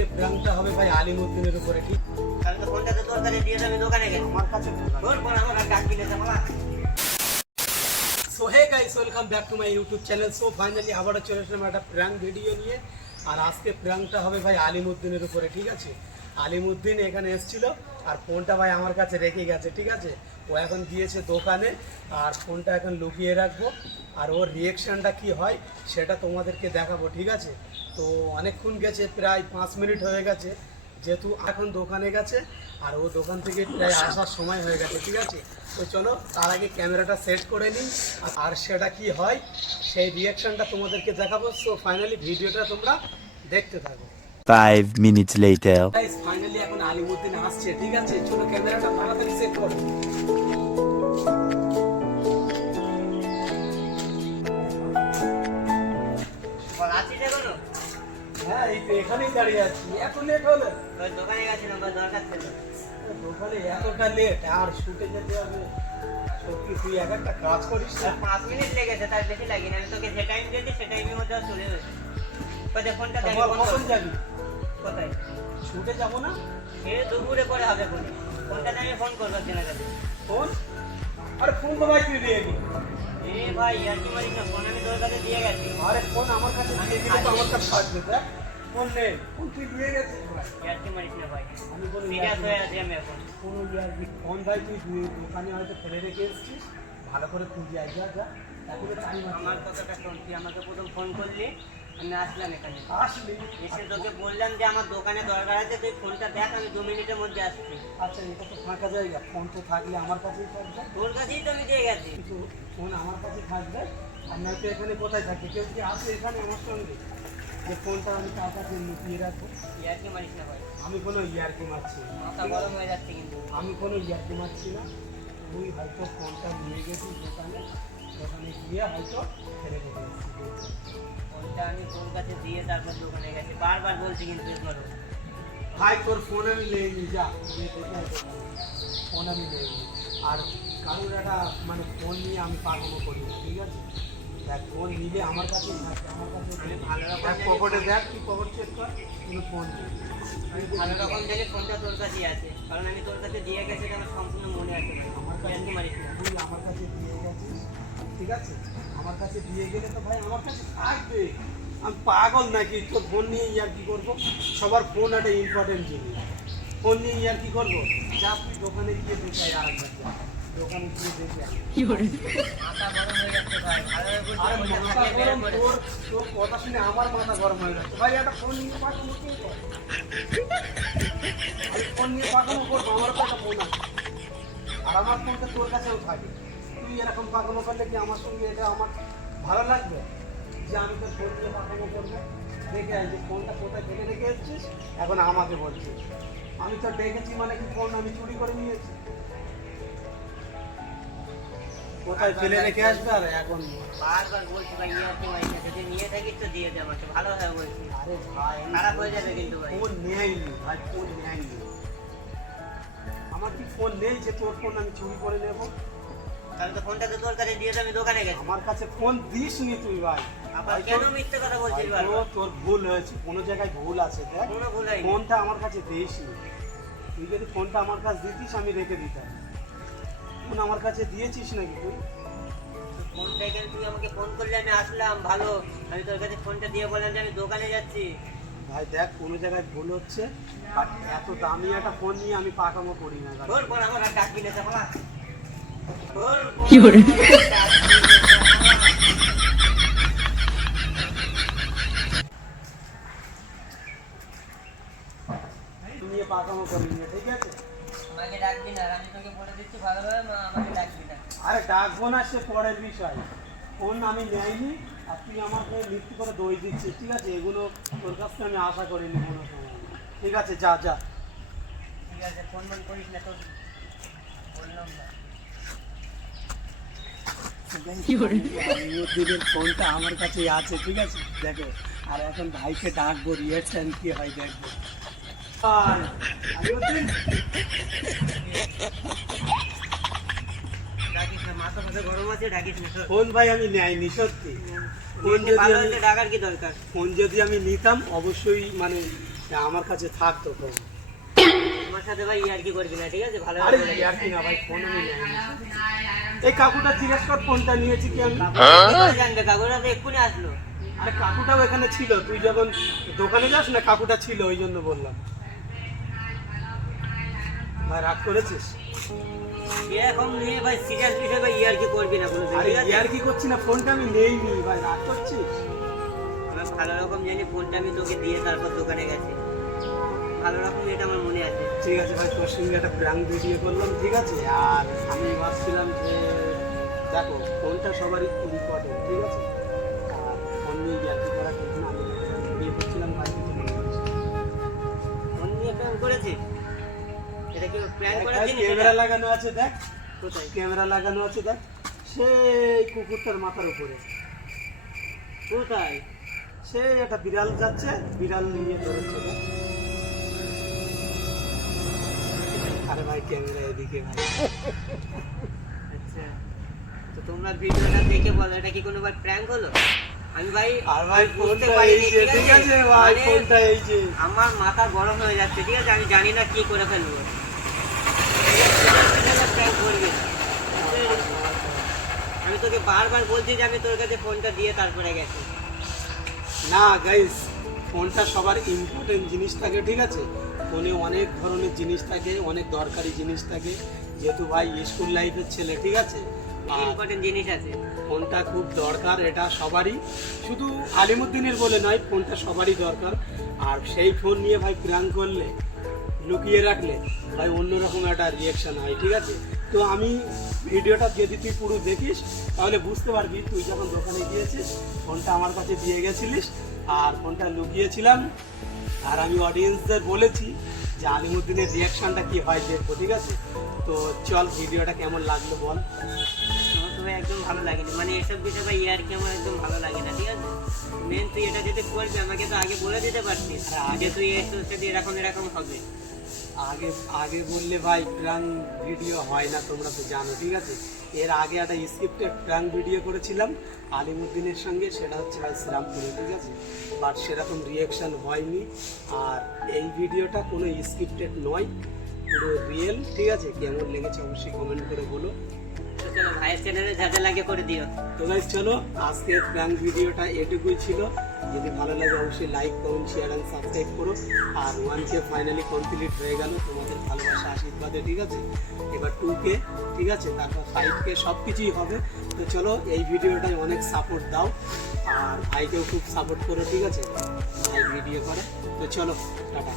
আজকে প্র্যাঙ্কটা হবে ভাই আলিমউদ্দিনের উপরে, ঠিক? তাহলে তো ফোনটা তো তোর কাছে দিয়ে আমি দোকানে গেছি। আমার কাছে তোর ফোন আমার কাজ কিনে যাবো। So hey guys, welcome back to my YouTube channel. So finally আবারও চলে আসলাম একটা প্র্যাঙ্ক ভিডিও নিয়ে। আর আজকে প্র্যাঙ্কটা হবে ভাই আলিমউদ্দিনের উপরে, ঠিক আছে? আলিমউদ্দিন এখানে এসেছিল আর ফোনটা ভাই আমার কাছে রেখে গেছে, ঠিক আছে? ও এখন গিয়েছে দোকানে আর ফোনটা এখন লুকিয়ে রাখবো। আর ওর রিয়েকশানটা কি হয় সেটা তোমাদেরকে দেখাবো, ঠিক আছে? তো অনেকক্ষণ গেছে, প্রায় 5 মিনিট হয়ে গেছে, যেহেতু এখন দোকানে গেছে আর ও দোকান থেকে প্রায় আসার সময় হয়ে গেছে, ঠিক আছে? তো চলো তার আগে ক্যামেরাটা সেট করে নিই আর সেটা কি হয় সেই রিয়াকশনটা তোমাদেরকে দেখাবো। সো ফাইনালি ভিডিওটা তোমরা দেখতে থাকো। 5 minutes later. গাইস ফাইনালি এখন আলিমউদ্দিন আসছে, ঠিক আছে? চলো ক্যামেরাটা তাড়াতাড়ি সেট করো। বল আছিস এখনো? হ্যাঁ, এই তো এখানেই দাঁড়িয়ে আছি। এত লেট হলো? তোর দোকানে গেছিলাম, বা দরকার ছিল। দোকানে এতটা লেট আর শুটে যেতে হবে। সত্যি তুই এক একটা কাজ করিস না? 5 মিনিট লেগেছে, তার বেশি লাগেনি। আমি তোকে যে টাইম দিয়েছি সে টাইমের মধ্যে চলে এসেছি। কোথায় ফোনটা দেখ? বল কখন যাবি? কোথায়? শুটে যাবো না? সে দুপুরে পরে হবে ফোন। ফোনটা আমি ফোন করবো দিনের কাছে। ফোন? আরে ফোন তো ভাই তুই দিয়ে নি। এ ভাই আর কি মারিস না, ফোন আমি তোর কাছে দিয়ে গেছি। আরে ফোন আমার কাছে দিয়ে দিলে তো আমার কাছে থাকবে, দেখ। ফোন নেই, ফোন তুই দিয়ে গেছিস ভাই। আর কি মারিস না ভাই, আমি বলি সিরিয়াস হয়ে আছি আমি এখন। কোনো ফোন ভাই তুই দোকানে হয়তো ফেলে রেখে এসেছিস, ভালো করে খুঁজে আয়, যা যা। তারপরে টাইম আমার কথাটা শোন, তুই আমাকে প্রথম ফোন করলি, আমি আসলাম এখানে। আসলি। এসে তোকে বললাম যে আমার দোকানে দরকার আছে, তুই ফোনটা দেখ, আমি 2 মিনিটের মধ্যে আসছি। আচ্ছা, এটা তো ফাঁকা জায়গা, ফোন তো থাকলে আমার কাছেই থাকবে। তোর কাছেই তো আমি দিয়ে গেছি। কিন্তু ফোন আমার কাছে থাকবে আর নয়তো এখানে কোথায় থাকে? কেউ কি আসে এখানে আমার সঙ্গে যে ফোনটা আমি তার কাছে লুকিয়ে রাখবো? ইয়ার কি মারিস না ভাই, আমি কোনো ইয়ার্কি মারছি না, মাথা গরম হয়ে যাচ্ছে কিন্তু। আমি কোনো ইয়ার্কি মারছি না। তুই হয়তো ফোনটা নিয়ে গেছিস দোকানে, দোকানে গিয়ে হয়তো ফেলে রেখে এসেছিস। ফোনটা আমি তোর কাছে দিয়ে তারপর দোকানে গেছি, বারবার বলছি কিন্তু এগুলো। ভাই তোর ফোন আমি নেইনি, যা গিয়ে দেখে আয় দোকানে। ফোন আমি নেইনি। আর কারোর একটা মানে ফোন নিয়ে আমি পাগল করি না, ঠিক আছে? দেখ ফোন নিলে আমার কাছে থাকে, আমার কাছে আমি ভালো রকম দেখ পকেটে, দেখ তুই পকেট চেক কর, কোনো ফোন নেই। আমি ভালো রকম থেকে ফোনটা তোর কাছেই আছে, কারণ আমি তোর কাছে দিয়ে গেছি, এটা আমার সম্পূর্ণ মনে আছে ভাই। আমার কাছে ইয়ার কি মারিস না। তুই আমার কাছে দিয়ে গেছিস, ঠিক আছে? আমার কাছে দিয়ে গেলে তো ভাই আমার কাছে থাকবে। আমি পাগল নাকি তোর ফোন নিয়ে ইয়ার কি করবো? সবার ফোন একটা ইম্পর্টেন্ট জিনিস। ফোন নিয়ে ইয়ার কি করবো? যা তুই দোকানে গিয়ে দেখে আয়, আরেকবার যা। দোকানে গিয়ে দেখে আয়। মাথা গরম হয়ে যাচ্ছে ভাই, ভালো আরে করে মাথা বের গরম, করে। তোর কথা শুনে আমার মাথা গরম হয়ে যাচ্ছে। ভাই একটা ফোন নিয়ে পাঠানো কে করে? আমি ফোন নিয়ে পাঠানো করবো, আমারও তো একটা ফোন আছে। আর আমার ফোনটা তোর কাছেও থাকে। তুই এরকম পাকানো করলে কি আমার সঙ্গে এটা আমার ভালো লাগবে যে আমি তোর ফোন নিয়ে পাকানো করবো? দেখে আয় যে ফোনটা কোথায় ফেলে রেখে এসেছিস, এখন আমাকে বলছিস। আমি তো দেখেছি মানে কি ফোন আমি চুরি করে নিয়েছি? কোথায় ফেলে রেখে আসবে আর এখন? বারবার বলছি ভাই, ইয়ার কি মারিস না, যদি নিয়ে থাকিস তো দিয়ে দে আমাকে, ভালো হবে বলছি। আরে ভাই খারাপ হয়ে যাবে কিন্তু ভাই। ফোন নেয়নি ভাই, ফোন নেয়নি। আমার কি ফোন নেই যে তোর ফোন আমি চুরি করে নেব? তাহলে তো ফোনটা তো তোর কাছে দিয়ে আমি দোকানে গেছি। আমার কাছে ফোন দিস নি তুই ভাই। আবার ভাই, কেন তোর- মিথ্যে কথা বলছিস ভাই, বারবার? তোর ভুল হয়েছে, কোনো জায়গায় ভুল আছে, দেখ। কোনো ভুল হয়নি। ফোনটা আমার কাছে দিস নি। তুই যদি ফোনটা আমার কাছে দিতিস আমি রেখে দিতাম। ফোন আমার কাছে দিয়েছিস নাকি তুই? ফোনটা এখানে তুই আমাকে ফোন করলে আমি আসলাম, ভালো। আমি তোর কাছে ফোনটা দিয়ে বললাম যে আমি দোকানে যাচ্ছি। ভাই দেখ, কোনো জায়গায় ভুল হচ্ছে। আর এত দামি একটা ফোন নিয়ে আমি পাকামো করি না ভাই। তোর ফোন আমার আর কাজ কিনে যাবো না। তোর ফোন কি বলে? আমার আর কাজ কিনে যাবো না। নিয়ে পাকামো করি না, ঠিক আছে? আমাকে ডাকবি না, আর আমি তোকে বলে দিচ্ছি ভালোভাবে, মা আমাকে ডাকবি না। আরে ডাকবো না, সে পরের বিষয়। ফোন আমি নেয়নি আর তুই আমাকে মৃত্যু করে দই দিচ্ছিস, ঠিক আছে? এগুলো তোর কাছ থেকে আমি আশা করিনি কোনো সময়। ঠিক আছে, যা যা। ঠিক আছে, ফোন মন করিস না, তোর বললাম না। আলিমউদ্দিনের ফোনটা আমার কাছে আছে, ঠিক আছে? দেখো, আর এখন ভাইকে ডাকবো, রিয়াকশন কি হয় দেখবো। আলিমউদ্দিন, ডাকিস না, মাথা ফাথা গরম আছে, ডাকিস না তোর। ফোন ভাই আমি নেয়নি সত্যি। ফোন ফোন যদি ভালো আমি- হলে ডাকার কি দরকার? ফোন যদি আমি নিতাম অবশ্যই মানে আমার কাছে থাক তো ফোন। তোমার সাথে ভাই ইয়ার কি করবি না, ঠিক আছে? ভালো আরে ইয়ার কি না ভাই, ফোন আমি নেইনি। এই কাকুটা জিজ্ঞেস কর ফোনটা নিয়েছি কি আমি। জানবে, কাকুরা তো এক্ষুনি আসলো। আরে কাকুটাও এখানে ছিল, তুই যখন দোকানে যাস না কাকুটা ছিল, ওই জন্য বললাম। ভাই রাগ করেছিস? এরকম নিয়ে ভাই সিরিয়াস বিষয় ভাই ইয়ার কি করবি না কোনো, আরে ঠিক আছে? ইয়ার কি করছি না, ফোনটা আমি নেইনি ভাই, রাগ করছিস? আমি ভালো রকম জানি ফোনটা আমি তোকে দিয়ে তারপর দোকানে গেছি, ভালো রকম এটা আমার মনে আছে। ঠিক আছে ভাই, তোর সঙ্গে একটা প্র্যাঙ্ক ভিডিও করলাম, ঠিক আছে? আর আমি ভাবছিলাম যে দেখো ফোনটা সবারই ইম্পর্টেন্ট, ঠিক আছে? আর ফোন নিয়ে ইয়ার্কি করা ঠিক না, আমি বিয়ে করছিলাম ভাই, কিছু মনে করিস না। ফোন নিয়ে প্ল্যান করেছিস? এটা কি প্ল্যান করার ভাই, জিনিস? ক্যামেরা লাগানো আছে দেখ, কোথায়? ক্যামেরা লাগানো আছে দেখ, সেই কুকুরটার মাথার উপরে। কোথায়? সে একটা বিড়াল যাচ্ছে, বিড়াল নিয়ে ধরেছে দেখ। আরে ভাই ক্যামেরা এদিকে ভাই। আচ্ছা, তো তোমরা ভিডিওটা দেখে বলো এটা কি কোনো ভাই প্র্যাঙ্ক হলো? আমি ভাই আর ভাই বুঝতে ফোনটা পারিনি, এই যে, ঠিক আছে ভাই, মানে ফোনটা এই যে। আমার মাথা গরম হয়ে যাচ্ছে, ঠিক আছে? আমি জানি না কি করে ফেলবো। prank করবি না। আমি তোকে বারবার বলছি যে আমি তোর কাছে ফোনটা দিয়ে তারপরে গেছি। না গাইস, ফোনটা সবার ইম্পর্টেন্ট জিনিস থাকে, ঠিক আছে? ফোনে অনেক ধরনের জিনিস থাকে, অনেক দরকারি জিনিস থাকে, যেহেতু ভাই স্কুল লাইফের ছেলে, ঠিক আছে? আর ইম্পর্টেন্ট জিনিস আছে। ফোনটা খুব দরকার, এটা সবারই, শুধু আলিমুদ্দিনের বলে নয়, ফোনটা সবারই দরকার। আর সেই ফোন নিয়ে ভাই প্র্যাঙ্ক করলে, লুকিয়ে রাখলে ভাই অন্যরকম একটা রিয়েকশন হয়, ঠিক আছে? তো আমি ভিডিওটা যদি তুই পুরো দেখিস তাহলে বুঝতে পারবি, তুই যখন দোকানে গিয়েছিস ফোনটা আমার কাছে দিয়ে গেছিলিস, আর ফোনটা লুকিয়েছিলাম, আর আমি অডিয়েন্সদের বলেছি যে আলিমুদ্দিনের রিয়াকশনটা কি হয় দেখবো, ঠিক আছে? তো চল ভিডিওটা কেমন লাগলো বল। আমার তো ভাই একদম ভালো লাগেনি, মানে এসব বিষয় ভাই ইয়ার কি আমার একদম ভালো লাগে না, ঠিক আছে? মেন তুই এটা যদি করবি আমাকে তো আগে বলে দিতে পারতিস যে তুই তোর সাথে এরকম এরকম হবে। আগে আগে বললে ভাই প্র্যাঙ্ক ভিডিও হয় না, তোমরা তো জানো, ঠিক আছে? এর আগে একটা স্ক্রিপ্টেড প্র্যাঙ্ক ভিডিও করেছিলাম আলিমুদ্দিনের সঙ্গে, সেটা হচ্ছে ভাই শ্রীরামপুরে, ঠিক আছে? বাট সেরকম রিয়েকশন হয়নি। আর এই ভিডিওটা কোনো স্ক্রিপ্টেড নয়, পুরো রিয়েল, ঠিক আছে? কেমন লেগেছে অবশ্যই কমেন্ট করে বলো। তো চলো ভাইয়ের চ্যানেলে যা যা লাগে করে দিও। তো গাইস চলো, আজকের প্র্যাঙ্ক ভিডিওটা এটুকুই ছিল। যদি ভালো লাগে অবশ্যই like, comment, share and subscribe করো। আর 1K ফাইনালি কমপ্লিট হয়ে গেল তোমাদের ভালোবাসা আশীর্বাদে, ঠিক আছে? এবার 2K, ঠিক আছে? তারপর 5K, সব কিছুই হবে। তো চলো, এই ভিডিওটায় অনেক সাপোর্ট দাও, আর ভাইকেও খুব সাপোর্ট করো, ঠিক আছে? ভাই ভিডিও করে। তো চলো, টাটা।